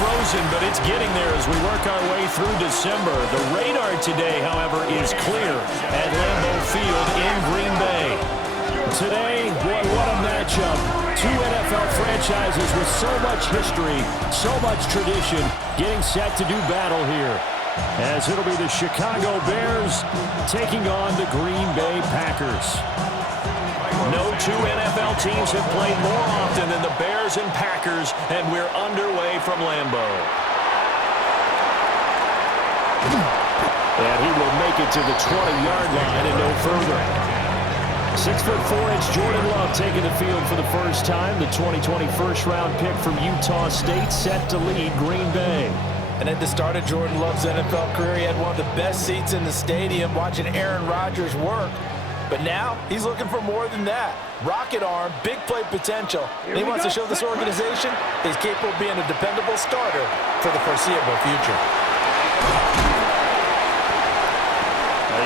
frozen, but it's getting there as we work our way through December. The radar today, however, is clear at Lambeau Field in Green Bay. Today, boy, what a matchup. Two NFL franchises with so much history, so much tradition, getting set to do battle here. As it'll be the Chicago Bears taking on the Green Bay Packers. No two NFL teams have played more often than the Bears and Packers, and we're underway from Lambeau. And he will make it to the 20-yard line and no further. 6'4" Jordan Love taking the field for the first time. The 2020 first-round pick from Utah State set to lead Green Bay. And at the start of Jordan Love's NFL career, he had one of the best seats in the stadium watching Aaron Rodgers work. But now, he's looking for more than that. Rocket arm, big play potential. And he wants to show this organization he's capable of being a dependable starter for the foreseeable future.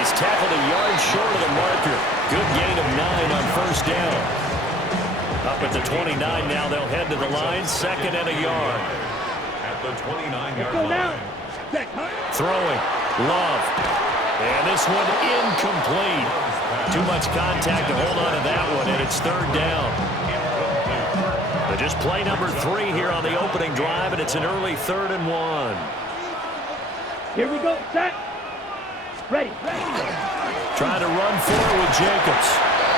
He's tackled a yard short of the marker. Good gain of 9 on first down. Up at the 29 now, they'll head to the line, second and a yard. At the 29-yard line. Throwing, Love. And this one incomplete. Too much contact to hold on to that one, and it's third down. But just play number 3 here on the opening drive, and it's an early 3rd and 1. Here we go, set. Ready. Trying to run forward with Jacobs.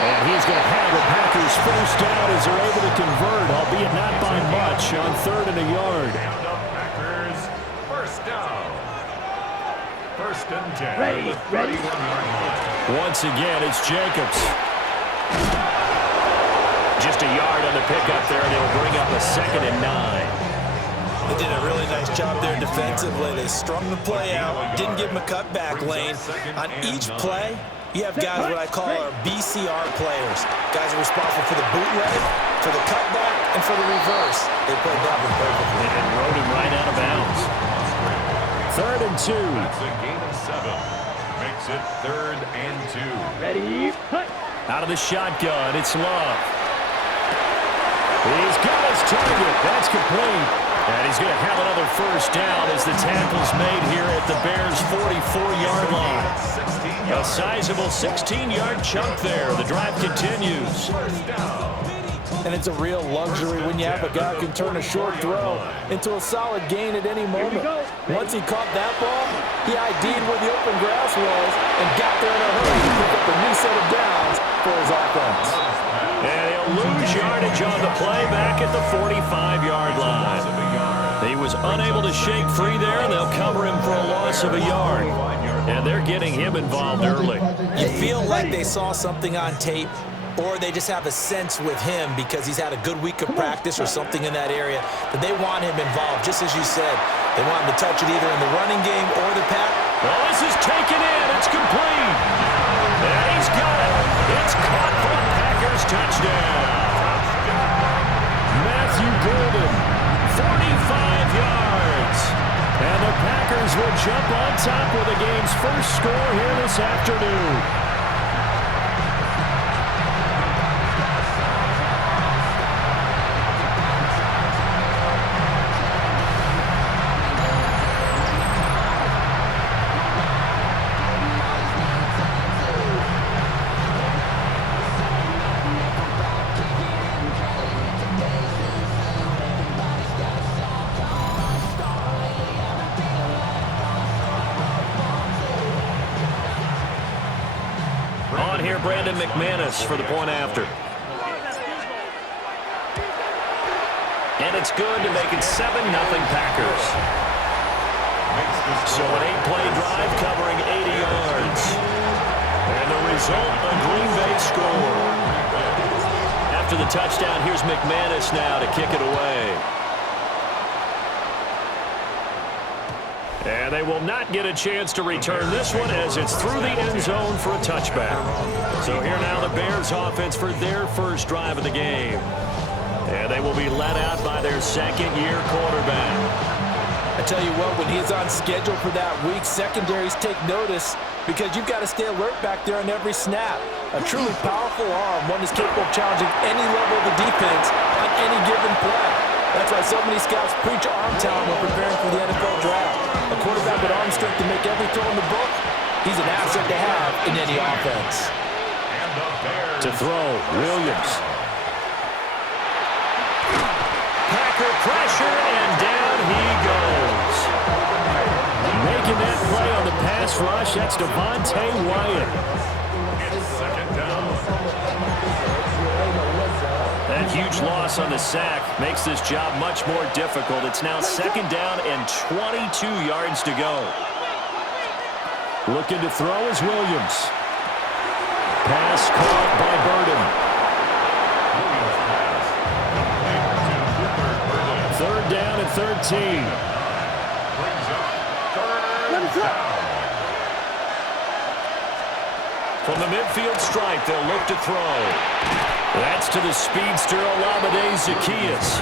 And he's going to have the Packers first down as they're able to convert, albeit not by much, on 3rd and a yard. Packers, first down. First and 10. Ready. Once again, it's Jacobs. Just a yard on the pickup there, and it'll bring up a 2nd and 9. They did a really nice job there defensively. They strung the play out, didn't give him a cutback lane. On each play, you have guys what I call our BCR players. Guys are responsible for the bootleg, for the cutback, and for the reverse. They played that one perfectly. And rode him right out of bounds. 3rd and 2. That's a gain of 7. Makes it 3rd and 2. Ready. Out of the shotgun, it's Love. He's got his target. That's complete. And he's going to have another first down as the tackle's made here at the Bears' 44-yard line. A sizable 16-yard chunk there. The drive continues. And it's a real luxury when you have a guy who can turn a short throw into a solid gain at any moment. Once he caught that ball, he ID'd where the open grass was and got there in a hurry to pick up a new set of downs for his offense. And he'll lose yardage on the play back at the 45-yard line. He was unable to shake free there, and they'll cover him for a loss of a yard. And they're getting him involved early. You feel like they saw something on tape, or they just have a sense with him because he's had a good week of practice or something in that area that they want him involved, just as you said. They want him to touch it either in the running game or the pass. Well, this is taken in. It's complete. And he's got it. It's caught for a Packers touchdown. Matthew Golden, 45 yards. And the Packers will jump on top with the game's first score here this afternoon. McManus for the point after. And it's good to make it 7-0 Packers. So an 8-play drive covering 80 yards. And the result, a Green Bay score. After the touchdown, here's McManus now to kick it away. And they will not get a chance to return this one as it's through the end zone for a touchback. So here now the Bears offense for their first drive of the game. And they will be led out by their second-year quarterback. I tell you what, when he's on schedule for that week, secondaries take notice because you've got to stay alert back there on every snap. A truly powerful arm, one is capable of challenging any level of the defense on any given play. That's why so many scouts preach arm talent when preparing for the NFL draft. A quarterback with arm strength to make every throw in the book, he's an asset to have in any offense. To throw, Williams. Packer pressure, and down he goes. Making that play on the pass rush, that's Devontae Wyatt. That huge loss on the sack makes this job much more difficult. It's now 2nd down and 22 yards to go. Looking to throw is Williams. Pass caught by Burden. 3rd down and 13. From the midfield stripe, they'll look to throw. That's to the speedster, Olamide Zaccheaus.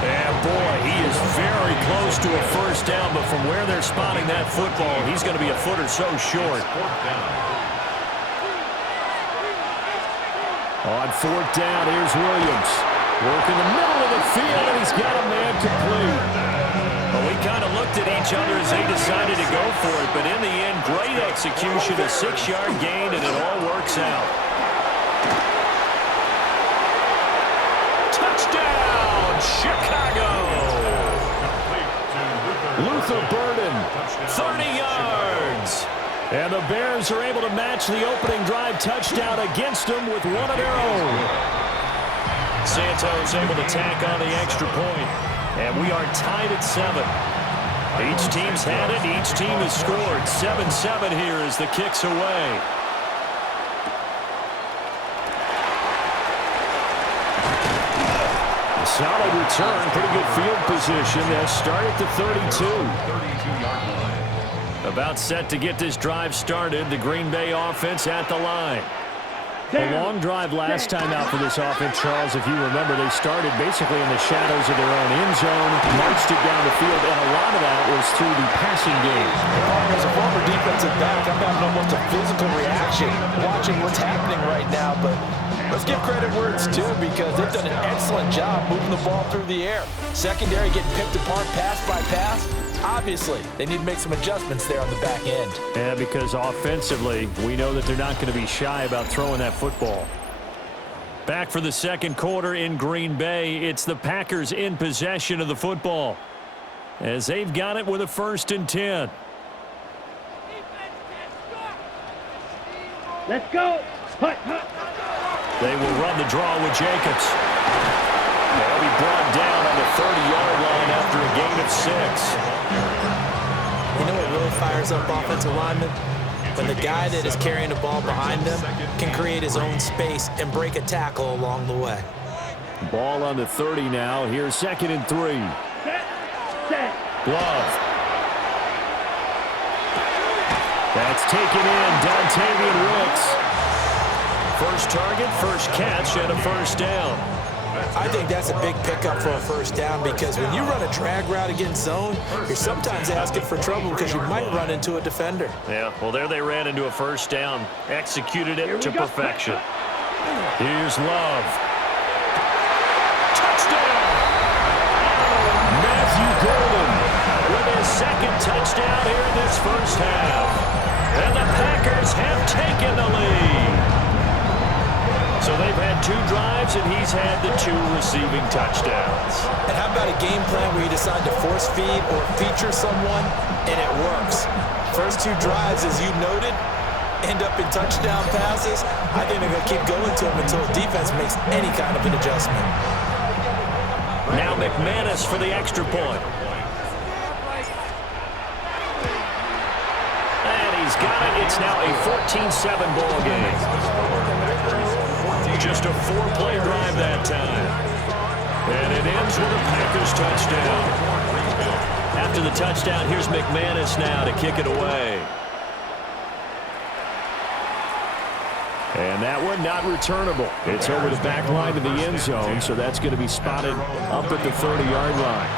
And boy, he is very close to a 1st down, but from where they're spotting that football, he's going to be a foot or so short. On 4th down, here's Williams. Working the middle of the field, and he's got a man complete. Well, we kind of looked at each other as they decided to go for it, but in the end, great execution, a 6-yard gain, and it all works out. Touchdown, Chicago! Luther Burden, 30 yards. And the Bears are able to match the opening drive touchdown against them with one of their own. Santos able to tack on the extra point. And we are tied at 7. Each team's had it. Each team has scored. 7-7 here as the kick's away. Solid return. Pretty good field position. They'll start at the 32. 32-yard line. About set to get this drive started. The Green Bay offense at the line. A long drive last time out for this offense, Charles. If you remember, they started basically in the shadows of their own end zone, marched it down the field, and a lot of that was through the passing game. As a former defensive back, I'm having almost a physical reaction watching what's happening right now, but let's give credit where it's due because they've done an excellent job moving the ball through the air. Secondary getting picked apart pass by pass. Obviously, they need to make some adjustments there on the back end. Yeah, because offensively, we know that they're not going to be shy about throwing that football. Back for the 2nd quarter in Green Bay. It's the Packers in possession of the football as they've got it with a 1st and 10. Let's go. Hut. They will run the draw with Jacobs. They'll be brought down on the 30-yard line after a gain of 6. You know what really fires up offensive linemen? When the guy that is carrying the ball behind them can create his own space and break a tackle along the way. Ball on the 30 now. Here's 2nd and 3. Set. Love. That's taken in. Dontavian Wicks. First target, first catch, and a 1st down. I think that's a big pickup for a 1st down because when you run a drag route against zone, you're sometimes asking for trouble because you might run into a defender. Yeah, well, there they ran into a 1st down. Executed it to perfection. Here's Love. Touchdown! Matthew Golden with his 2nd touchdown here in this 1st half. And the Packers have taken the lead. So they've had 2 drives, and he's had the 2 receiving touchdowns. And how about a game plan where you decide to force feed or feature someone, and it works? First 2 drives, as you noted, end up in touchdown passes. I think they're going to keep going to them until the defense makes any kind of an adjustment. Now McManus for the extra point. And he's got it. It's now a 14-7 ball game. Just a 4-play drive that time. And it ends with a Packers touchdown. After the touchdown, here's McManus now to kick it away. And that one not returnable. It's over the back line of the end zone, so that's going to be spotted up at the 30-yard line.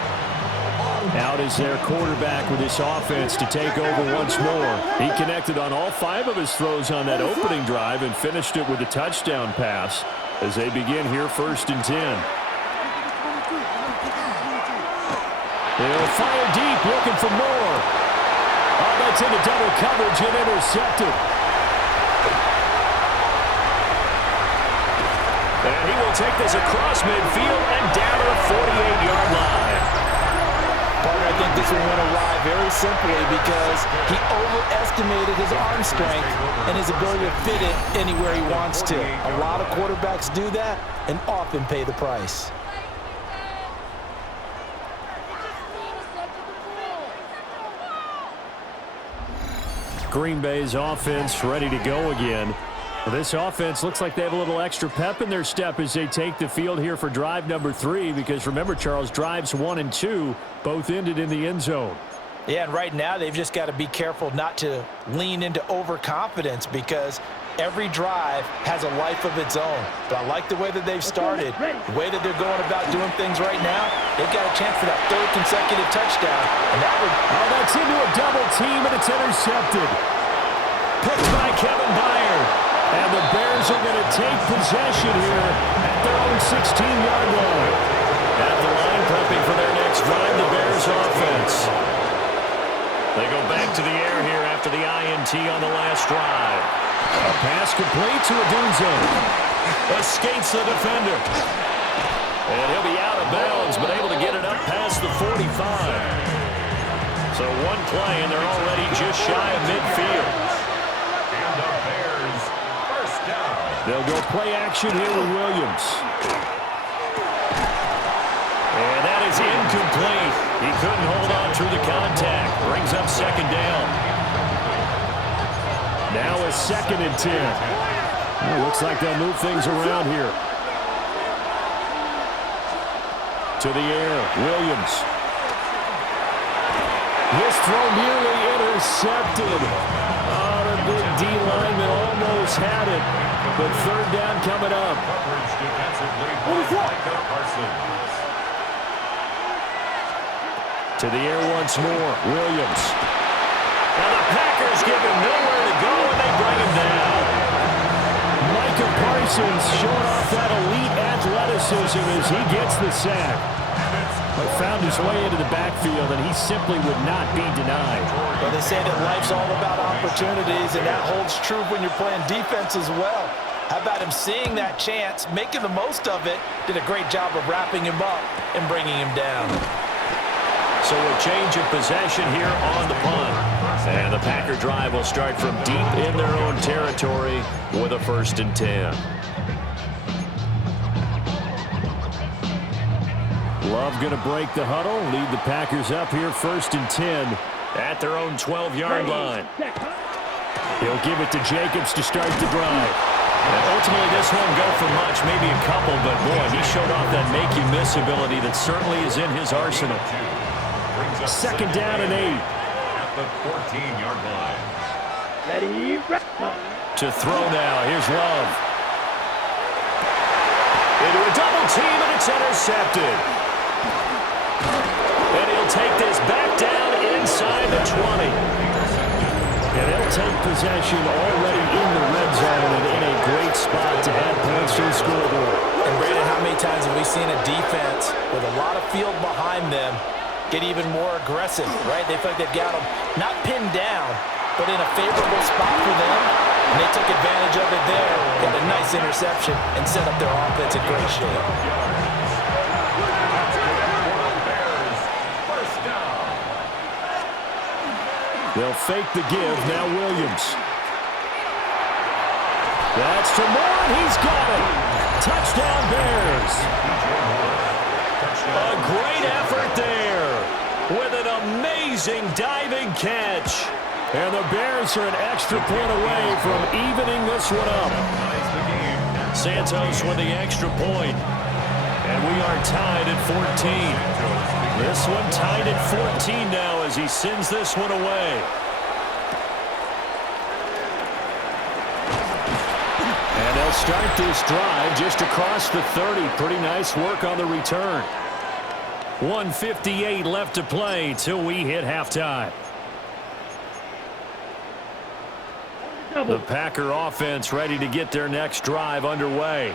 Out is their quarterback with this offense to take over once more. He connected on all 5 of his throws on that opening drive and finished it with a touchdown pass as they begin here 1st and 10. He'll fire deep, looking for more. Oh, that's into double coverage and intercepted. And he will take this across midfield and down to the 48-yard line. Partner, I think this one went awry very simply because he overestimated his arm strength and his ability to fit it anywhere he wants to. A lot of quarterbacks do that and often pay the price. Green Bay's offense ready to go again. Well, this offense looks like they have a little extra pep in their step as they take the field here for drive number 3, because remember, Charles, drives 1 and 2 both ended in the end zone. Yeah, and right now they've just got to be careful not to lean into overconfidence because every drive has a life of its own. But I like the way that they've started, the way that they're going about doing things right now. They've got a chance for that 3rd consecutive touchdown. And that would... Oh, that's into a double team, and it's intercepted. Picked by Kevin Byard. And the Bears are going to take possession here at their own 16-yard line. At the line, prepping for their next drive, the Bears offense. They go back to the air here after the INT on the last drive. A pass complete to Adunze. Escapes the defender. And he'll be out of bounds, but able to get it up past the 45. So one play, and they're already just shy of midfield. And the Bears, first down. They'll go play action here with Williams. And that is incomplete. He couldn't hold on through the contact. Brings up 2nd down. Now a 2nd and 10. Well, looks like they'll move things around here. To the air, Williams. This throw nearly intercepted. Oh, the big D lineman almost had it. But 3rd down coming up. Coverage defensively by Micah Parsons. To the air once more, Williams. Now the Packers give him nowhere to go, and they bring him down. Micah Parsons showing off that elite athleticism as he gets the sack. But found his way into the backfield, and he simply would not be denied. Well, they say that life's all about opportunities, and that holds true when you're playing defense as well. How about him seeing that chance, making the most of it, did a great job of wrapping him up and bringing him down. So a change of possession here on the punt. And the Packer drive will start from deep in their own territory with a 1st and 10. Love going to break the huddle, lead the Packers up here 1st and 10 at their own 12-yard line. He'll give it to Jacobs to start the drive. And ultimately, this won't go for much, maybe a couple, but boy, he showed off that make-you-miss ability that certainly is in his arsenal. 2nd down and 8. At the 14-yard line. Ready, To throw now, here's Love. Into a double team, and it's intercepted. And he'll take this back down inside the 20. And they'll take possession already in the red zone and in a great spot to add points to the scoreboard. And Brandon, how many times have we seen a defense with a lot of field behind them get even more aggressive, right? They feel like they've got them not pinned down, but in a favorable spot for them. And they took advantage of it there, got a nice interception, and set up their offense in great shape. They'll fake the give. Now Williams. That's to Moore, and he's got it. Touchdown Bears. A great effort there with an amazing diving catch. And the Bears are an extra point away from evening this one up. Santos with the extra point. And we are tied at 14. This one tied at 14 now as he sends this one away. And they'll start this drive just across the 30. Pretty nice work on the return. 1:58 left to play till we hit halftime. The Packer offense ready to get their next drive underway.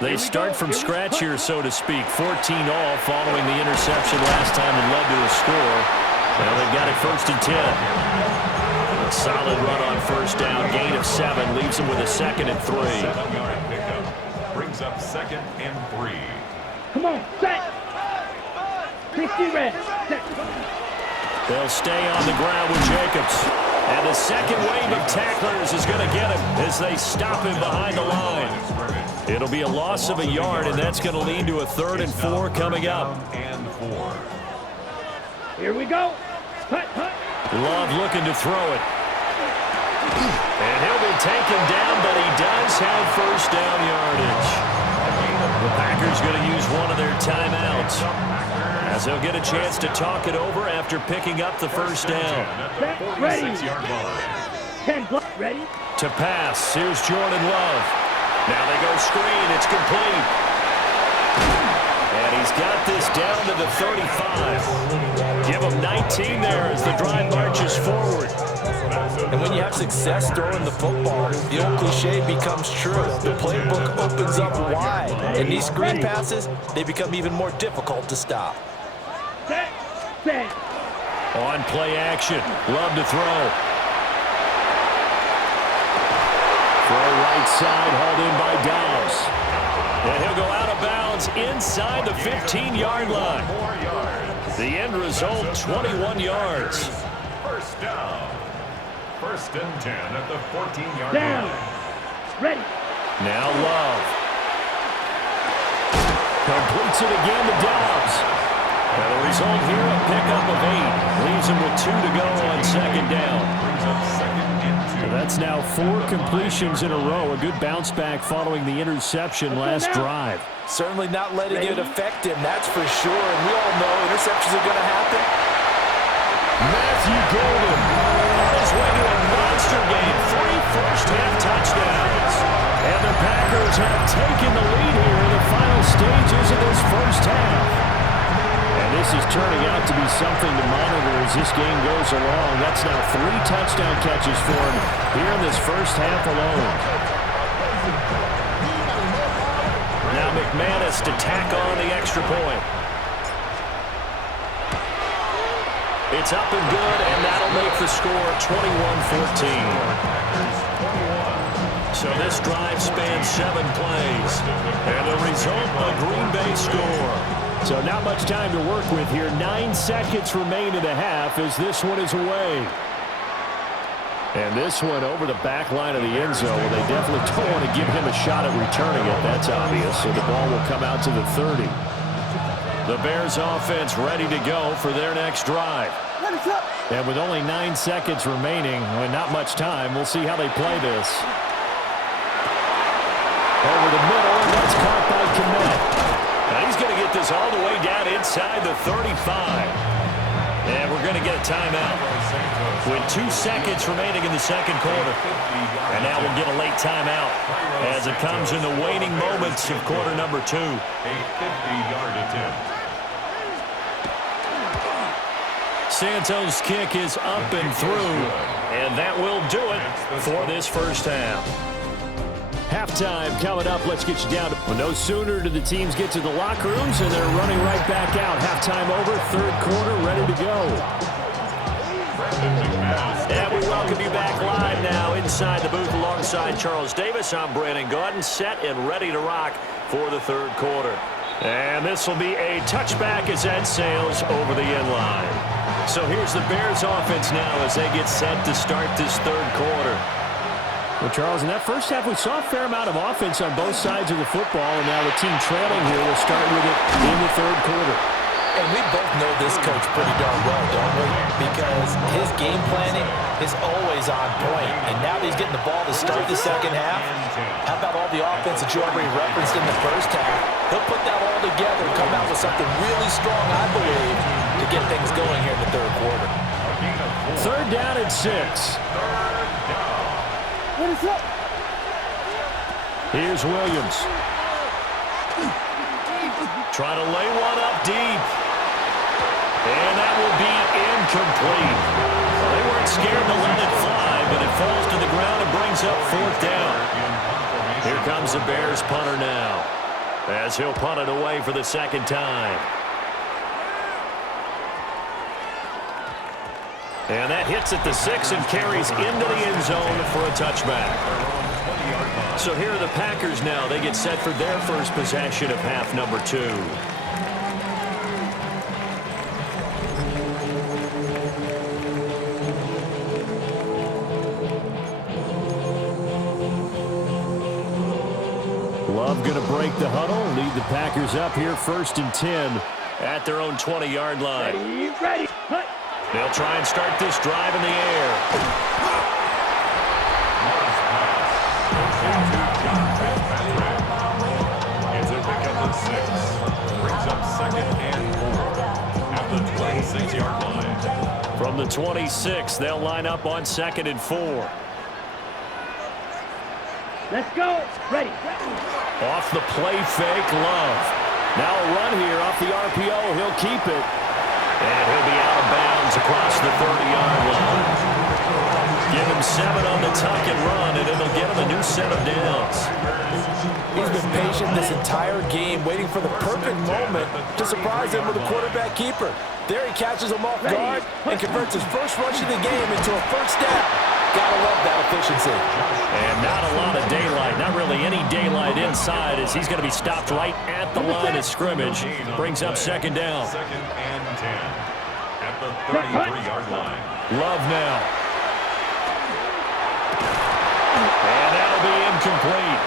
They start from scratch here, so to speak. 14 all following the interception last time and led to a score. Now they've got it 1st and 10. A solid run on 1st down. Gain of 7 leaves them with a 2nd and 3. 7-yard pickup brings up 2nd and 3. Come on, set. 60 red. Set. They'll stay on the ground with Jacobs. And the second wave of tacklers is going to get him as they stop him behind the line. It'll be a loss of a yard, and that's going to lead to a 3rd and 4 coming up. Here we go. Hut, hut. Love looking to throw it. And he'll be taken down, but he does have 1st down yardage. The Packers going to use one of their timeouts as they'll get a chance to talk it over after picking up the 1st down. Set, ready. 10 block, ready. To pass, here's Jordan Love. Now they go screen, it's complete. And he's got this down to the 35. Give him 19 there as the drive marches forward. And when you have success throwing the football, the old cliche becomes true. The playbook opens up wide. And these screen passes, they become even more difficult to stop. Set, set. On play action, Love to throw. Throw right side, hauled in by Dobbs. And he'll go out of bounds inside the 15-yard line. The end result, 21 yards. 1st down. 1st and 10 at the 14-yard Down. line. Ready. Now Love. Completes it again to Dobbs. And the result here, a pickup of 8. Leaves him with 2 to go on 2nd down. Brings up 2nd and 2. That's now 4 completions in a row. A good bounce back following the interception last drive. Certainly not letting it affect him, that's for sure. And we all know interceptions are going to happen. Matthew Golden on his way to a monster game. 3 first-half touchdowns. And the Packers have taken the lead here in the final stages of this first half. And this is turning out to be something to monitor as this game goes along. That's now 3 touchdown catches for him here in this first half alone. Now McManus to tack on the extra point. It's up and good, and that'll make the score 21-14. So this drive spans 7 plays. And the result, a Green Bay score. So not much time to work with here. 9 seconds remain in the half as this one is away. And this one over the back line of the end zone. Well, they definitely don't want to give him a shot at returning it. That's obvious. So the ball will come out to the 30. The Bears offense ready to go for their next drive. And with only 9 seconds remaining, and not much time, we'll see how they play this. Over the middle, and that's caught by Kmet. Now he's going to get this all the way down inside the 35. And we're going to get a timeout with 2 seconds remaining in the second quarter. And now we'll get a late timeout as it comes in the waning moments of quarter number 2. A 50-yard attempt. Santos' kick is up and through, and that will do it for this first half. Halftime coming up. Let's get you down to no sooner do the teams get to the locker rooms and they're running right back out. Halftime over, third quarter, ready to go. And we welcome you back live now inside the booth alongside Charles Davis. I'm Brandon Gaudin, set and ready to rock for the third quarter. And this will be a touchback as that sails over the end line. So here's the Bears offense now as they get set to start this third quarter. Well, Charles, in that first half, we saw a fair amount of offense on both sides of the football, and now the team trailing here will start with it in the third quarter. And we both know this coach pretty darn well, don't we? Because his game planning is always on point. And now that he's getting the ball to start the second half, how about all the offense that you already referenced in the first half? He'll put that all together and come out with something really strong, I believe, to get things going here in the third quarter. Third down and 6. What is up? Here's Williams. Trying to lay one up deep. And that will be incomplete. Well, they weren't scared to let it fly, but it falls to the ground and brings up fourth down. Here comes the Bears punter now. as he'll punt it away for the second time. And that hits at the 6 and carries into the end zone for a touchback. So here are the Packers now. They get set for their first possession of half number 2. Love going to break the huddle, lead the Packers up here 1st and 10 at their own 20-yard line. Ready. They'll try and start this drive in the air. It's a pickup of 6. Brings up 2nd and 4 at the 26-yard line. From the 26, they'll line up on 2nd and 4. Let's go. Ready. Off the play fake, Love. Now a run here off the RPO. He'll keep it. And he'll be out of bounds across the 30-yard line. Give him 7 on the tuck and run, and it'll get him a new set of downs. He's been patient this entire game, waiting for the perfect moment to surprise him with a quarterback keeper. There he catches him off guard and converts his first rush of the game into a first down. Gotta love that efficiency. And not a lot of daylight, not really any daylight inside, as he's going to be stopped right at the line of scrimmage. Brings up 2nd down. 2nd and 10 at the 33-yard line. Love now. And that'll be incomplete.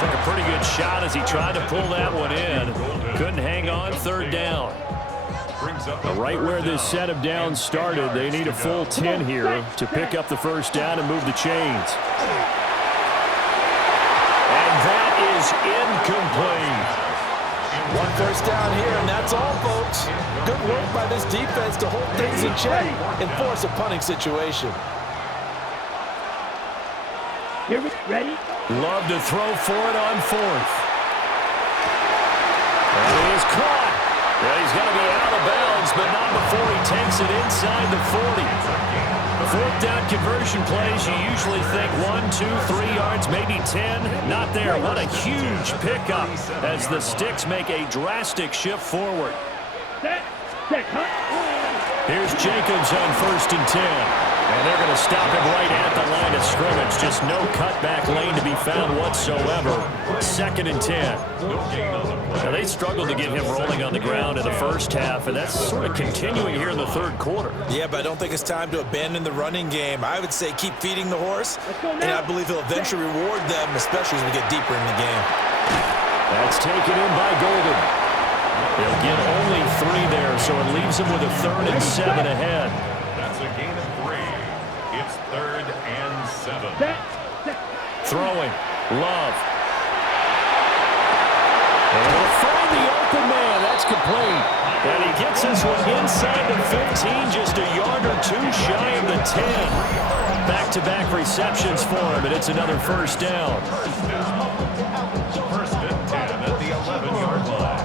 Took a pretty good shot as he tried to pull that one in. Couldn't hang on, 3rd down. Right where this set of downs started, they need a full 10 here to pick up the first down and move the chains. And that is incomplete. 1 first down here, and that's all, folks. Good work by this defense to hold things in check and force a punting situation. Here we ready. Love to throw for it on 4th. And he is caught. Well, he's going to be out of bounds, but not before he takes it inside the 40. 4th down conversion plays, you usually think 1, 2, 3 yards, maybe 10. Not there. What a huge pickup as the Sticks make a drastic shift forward. Here's Jacobs on 1st and 10. And they're going to stop him right at the line of scrimmage. Just no cutback lane to be found whatsoever. 2nd and 10. Now, they struggled to get him rolling on the ground in the first half, and that's sort of continuing here in the 3rd quarter. Yeah, but I don't think it's time to abandon the running game. I would say keep feeding the horse, and I believe he'll eventually reward them, especially as we get deeper in the game. That's taken in by Golden. They'll get only 3 there, so it leaves them with a 3rd and 7 ahead. That's a gain of 3. It's 3rd and 7. Throwing. Love. And he'll find the open man. That's complete. And he gets this one inside the 15, just a yard or 2 shy of the 10. Back-to-back receptions for him, and it's another first down. 1st and 10 at the 11-yard line.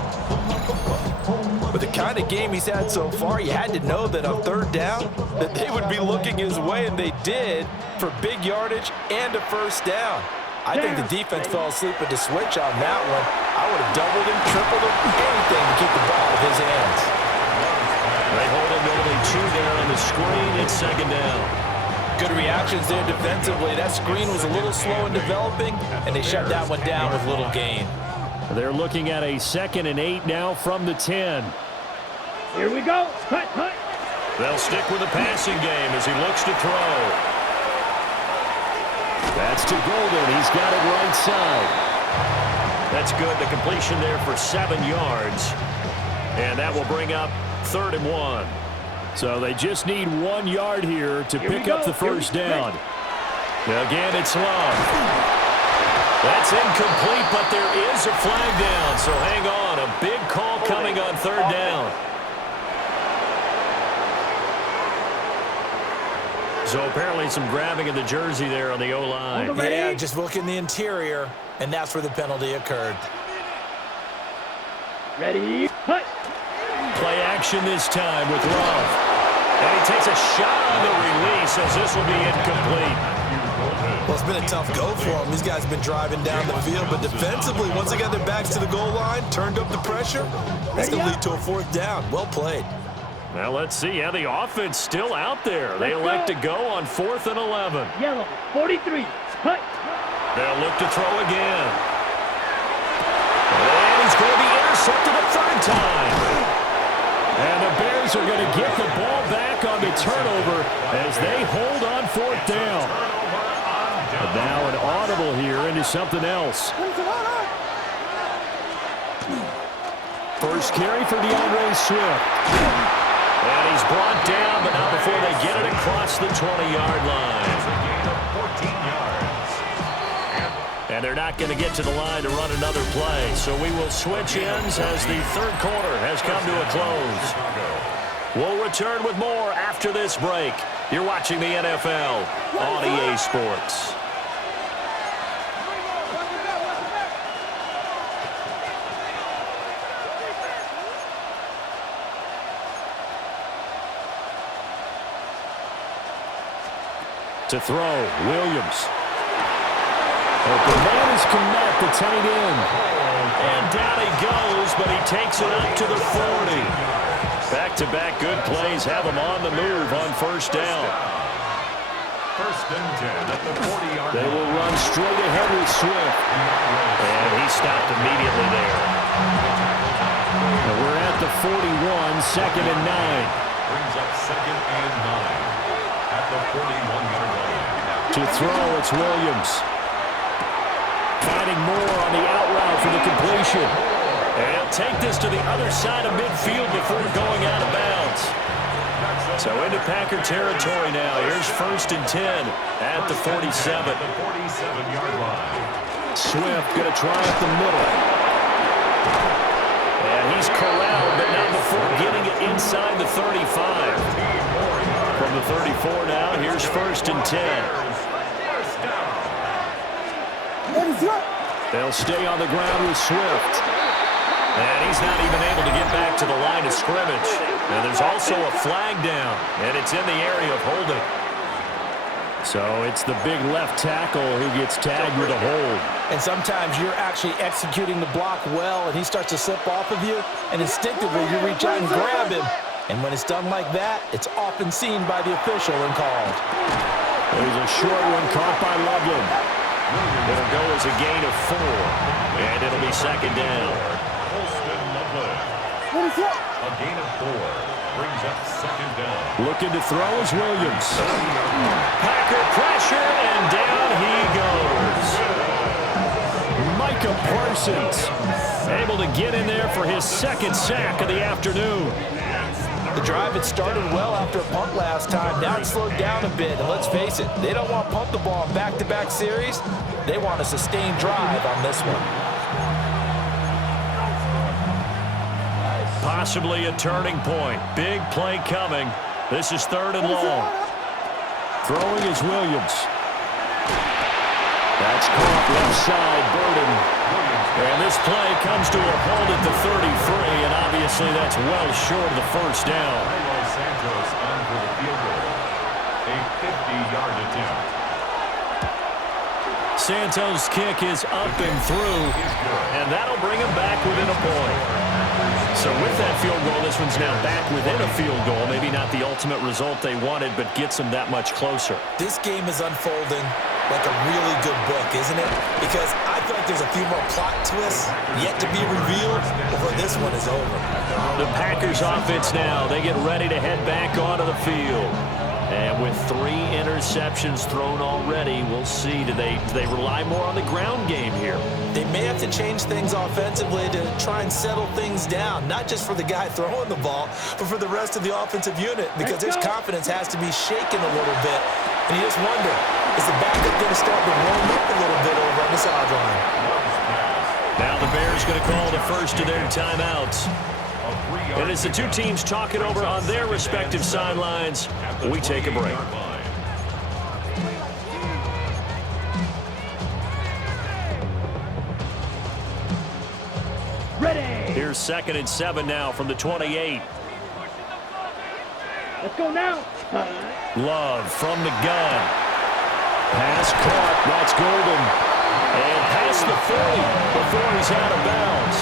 With the kind of game he's had so far, you had to know that on 3rd down that they would be looking his way, and they did, for big yardage and a first down. I think the defense fell asleep with the switch on that one. I would have doubled him, tripled him, anything to keep the ball in his hands. They hold him to only 2 there on the screen. It's 2nd down. Good reactions there defensively. That screen was a little slow in developing, and they shut that one down with little gain. They're looking at a 2nd and 8 now from the 10. Here we go. Cut. They'll stick with the passing game as he looks to throw. That's to Golden. He's got it right side. That's good. The completion there for 7 yards. And that will bring up 3rd and 1. So they just need 1 yard here to pick up the first down. Again, it's Love. That's incomplete, but there is a flag down. So hang on. A big call coming on 3rd down. So apparently some grabbing of the jersey there on the O-line. Yeah, just look in the interior, and that's where the penalty occurred. Ready. Cut. Play action this time with Love. And he takes a shot on the release as this will be incomplete. Well, it's been a tough go for them. These guys have been driving down the field, but defensively, once they got their backs to the goal line, turned up the pressure, that's going to lead to a fourth down. Well played. Well, let's see. Yeah, the offense still out there. They elect to go on 4th and 11. Yellow, 43. Cut. They'll look to throw again. And he's going to be intercepted a third time. And the Bears are going to get the ball back on the turnover as they hold on 4th down. But now an audible here into something else. First carry for DeAndre Swift. And he's brought down, but not before they get it across the 20-yard line. And they're not going to get to the line to run another play. So we will switch ends as the third quarter has come to a close. We'll return with more after this break. You're watching the NFL on EA Sports. To throw, Williams. Open man is Kmet, the tight end. And down he goes, but he takes it up to the 40. Back-to-back good plays have him on the move on first down. First and 10 at the 40-yard line. They will run straight ahead with Swift. And he stopped immediately there. And we're at the 41, 2nd and 9. Brings up 2nd and 9 at the 41-yard line. To throw, it's Williams. Finding more on the out route for the completion. And he'll take this to the other side of midfield before going out of bounds. So into Packer territory now. Here's 1st and 10 at the 47. The 47-yard line. Swift going to try up the middle. And he's corralled, but not before getting it inside the 35. From the 34 now, here's 1st and 10. They'll stay on the ground with Swift. And he's not even able to get back to the line of scrimmage. And there's also a flag down, and it's in the area of holding. So it's the big left tackle who gets tagged with a hold. And sometimes you're actually executing the block well, and he starts to slip off of you, and instinctively you reach out and grab him. And when it's done like that, it's often seen by the official and called. There's a short one caught by Loveland. It'll go as a gain of 4, and it'll be 2nd down. A gain of 4 brings up 2nd down. Looking to throw is Williams. Packer pressure, and down he goes. Micah Parsons able to get in there for his 2nd sack of the afternoon. The drive had started well after a punt last time. Now it's slowed down a bit, and let's face it, they don't want to punt the ball in back-to-back series. They want a sustained drive on this one. Possibly a turning point. Big play coming. This is 3rd and long. Throwing is Williams. That's caught left side, Burden. And this play comes to a halt at the 33, and obviously that's well short of the first down. Santos on for the field goal. A 50-yard attempt. Santos' kick is up and through, and that'll bring him back within a point. So with that field goal, this one's now back within a field goal. Maybe not the ultimate result they wanted, but gets them that much closer. This game is unfolding like a really good book, isn't it? Because I feel like there's a few more plot twists yet to be revealed before this one is over. The Packers offense now, they get ready to head back onto the field. And with 3 interceptions thrown already, we'll see. Do they rely more on the ground game here? They may have to change things offensively to try and settle things down, not just for the guy throwing the ball, but for the rest of the offensive unit, because his confidence has to be shaken a little bit. And you just wonder, is the backup going to start to warm up a little bit over on the sideline? Now the Bears going to call the first of their timeouts. And as the two teams talk it over on their respective sidelines, we take a break. Ready. Here's 2nd and 7 now from the 28. Let's go now. Love from the gun. Pass caught. That's Golden. And past the 40 before he's out of bounds.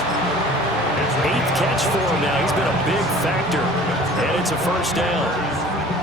8th catch for him now. He's been a big factor. And it's a first down.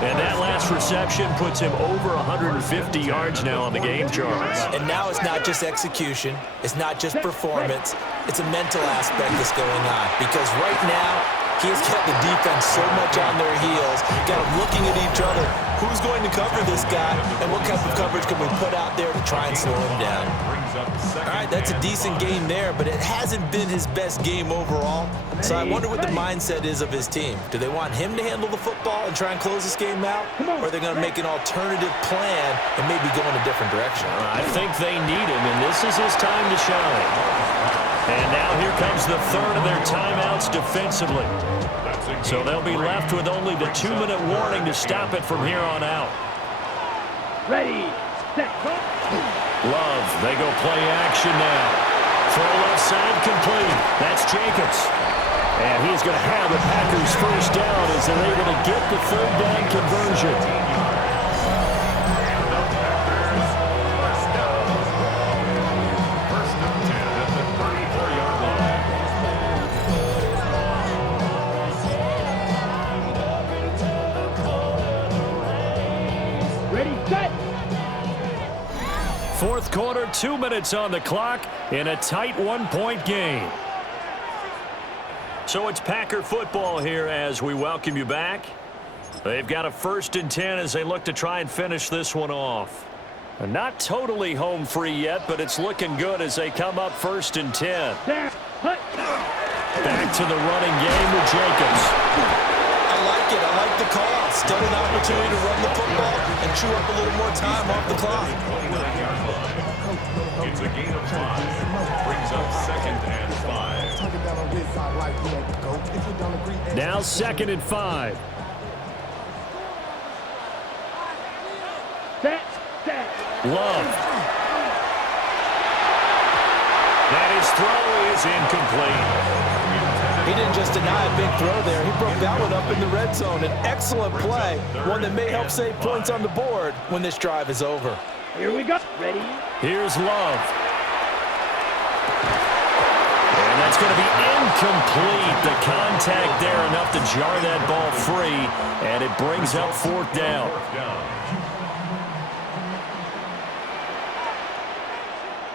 And that last reception puts him over 150 yards now on the game, Charles. And now it's not just execution. It's not just performance. It's a mental aspect that's going on. Because right now, he has kept the defense so much on their heels, got them looking at each other. Who's going to cover this guy, and what type of coverage can we put out there to try and slow him down? All right, that's a decent game there, but it hasn't been his best game overall. So I wonder what the mindset is of his team. Do they want him to handle the football and try and close this game out, or are they going to make an alternative plan and maybe go in a different direction? I think they need him, and this is his time to shine. And now here comes the third of their timeouts defensively. So they'll be left with only the 2-minute warning to stop it from here on out. Ready, set, go. Love, they go play action now. Throw left side complete. That's Jacobs. And he's going to have the Packers first down as they're able to get the third down conversion. Fourth quarter, 2 minutes on the clock in a tight 1-point game. So it's Packer football here as we welcome you back. They've got a 1st and 10 as they look to try and finish this one off. Not totally home free yet, but it's looking good as they come up 1st and 10. Back to the running game with Jacobs. I like it. I like the call. Still an opportunity to run the football and chew up a little more time off the clock. It's a gain of 5. Brings up 2nd and 5. Now 2nd and 5. Love. And his throw is incomplete. He didn't just deny a big throw there. He broke that one up in the red zone. An excellent play, one that may help save points on the board when this drive is over. Here we go. Ready? Here's Love. And that's going to be incomplete. The contact there enough to jar that ball free, and it brings up 4th down.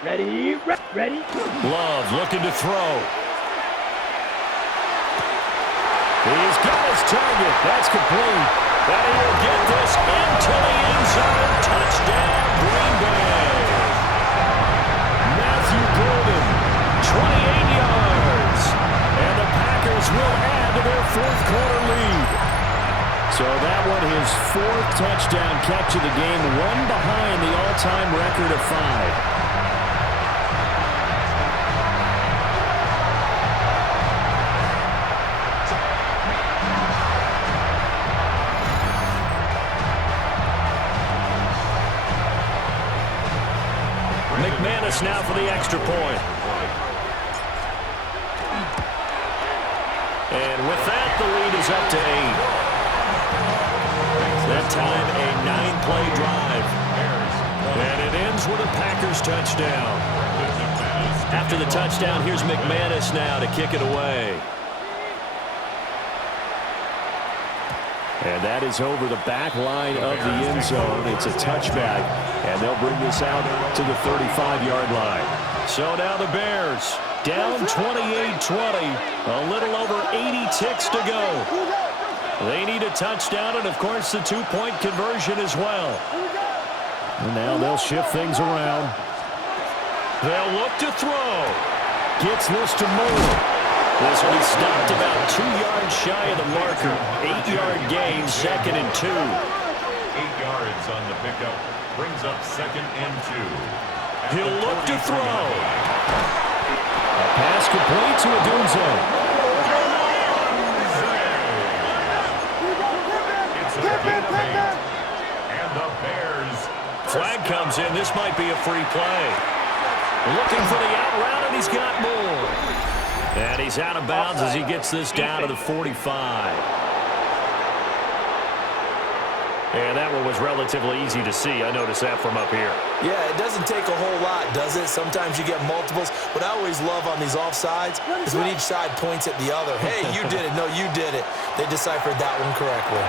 Ready? Ready? Love looking to throw. He's got his target. That's complete. And he'll get this into the end zone. Touchdown, Green Bay. Matthew Golden, 28 yards. And the Packers will add to their 4th quarter lead. So that one, his 4th touchdown catch of the game, one behind the all-time record of 5. McManus now for the extra point. And with that, the lead is up to 8. That time, a 9-play drive. And it ends with a Packers touchdown. After the touchdown, here's McManus now to kick it away. And that is over the back line of the end zone. It's a touchback, and they'll bring this out to the 35-yard line. So now the Bears down 28-20, a little over 80 ticks to go. They need a touchdown and, of course, the 2-point conversion as well. And now they'll shift things around. They'll look to throw. Gets this to Moore. This will be stopped about 2 yards shy of the marker. 8-yard gain, 2nd and 2. 8 yards on the pickup. Brings up 2nd and 2. He'll look to throw. A pass complete to Odunze. It's a gain of 8. And the Bears. Flag comes in. This might be a free play. Looking for the out route, and he's got more. And he's out of bounds as he gets this down to the 45. And that one was relatively easy to see. I noticed that from up here. Yeah, it doesn't take a whole lot, does it? Sometimes you get multiples. What I always love on these offsides is when each side points at the other. Hey, you did it. No, you did it. They deciphered that one correctly.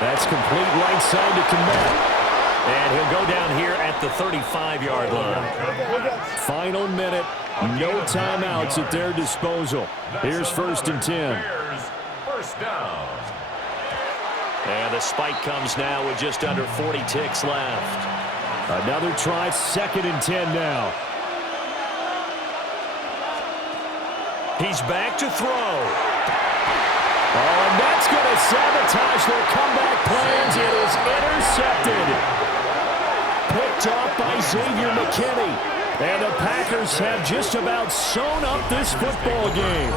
That's complete right side to Komet. And he'll go down here at the 35-yard line. Final minute. No timeouts at their disposal. Here's 1st and 10. First down. And the spike comes now with just under 40 ticks left. Another try, 2nd and 10 now. He's back to throw. Oh, and that's going to sabotage their comeback plans. It is intercepted. Picked off by Xavier McKinney. And the Packers have just about sewn up this football game.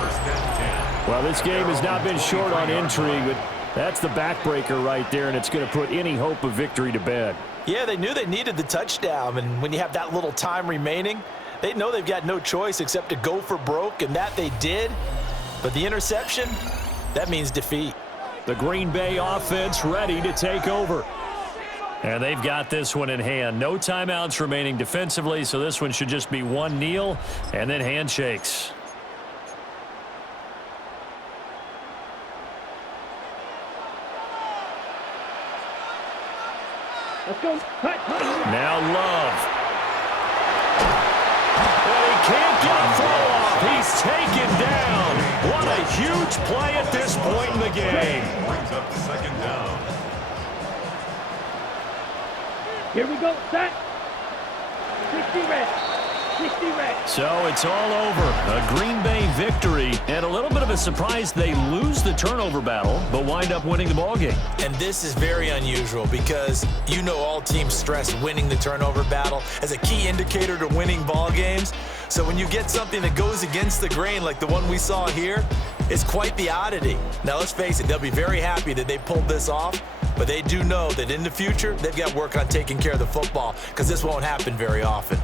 Well, this game has not been short on intrigue, but that's the backbreaker right there, and it's going to put any hope of victory to bed. Yeah, they knew they needed the touchdown, and when you have that little time remaining, they know they've got no choice except to go for broke, and that they did. But the interception, that means defeat. The Green Bay offense ready to take over. And they've got this one in hand. No timeouts remaining defensively, so this one should just be one kneel and then handshakes. Let's go. Now Love. And he can't get a throw off. He's taken down. What a huge play at this point in the game. Brings up 2nd down. Here we go. Set. 60 red. 60 red. So it's all over. A Green Bay victory, and a little bit of a surprise they lose the turnover battle, but wind up winning the ballgame. And this is very unusual because you know all teams stress winning the turnover battle as a key indicator to winning ball games. So when you get something that goes against the grain like the one we saw here, it's quite the oddity. Now let's face it, they'll be very happy that they pulled this off, but they do know that in the future they've got work on taking care of the football because this won't happen very often.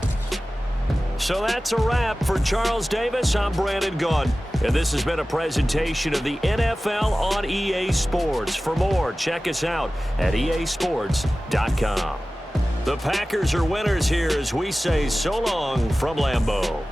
So that's a wrap for Charles Davis. I'm Brandon Gunn, and this has been a presentation of the NFL on EA Sports. For more, check us out at easports.com. The Packers are winners here as we say so long from Lambeau.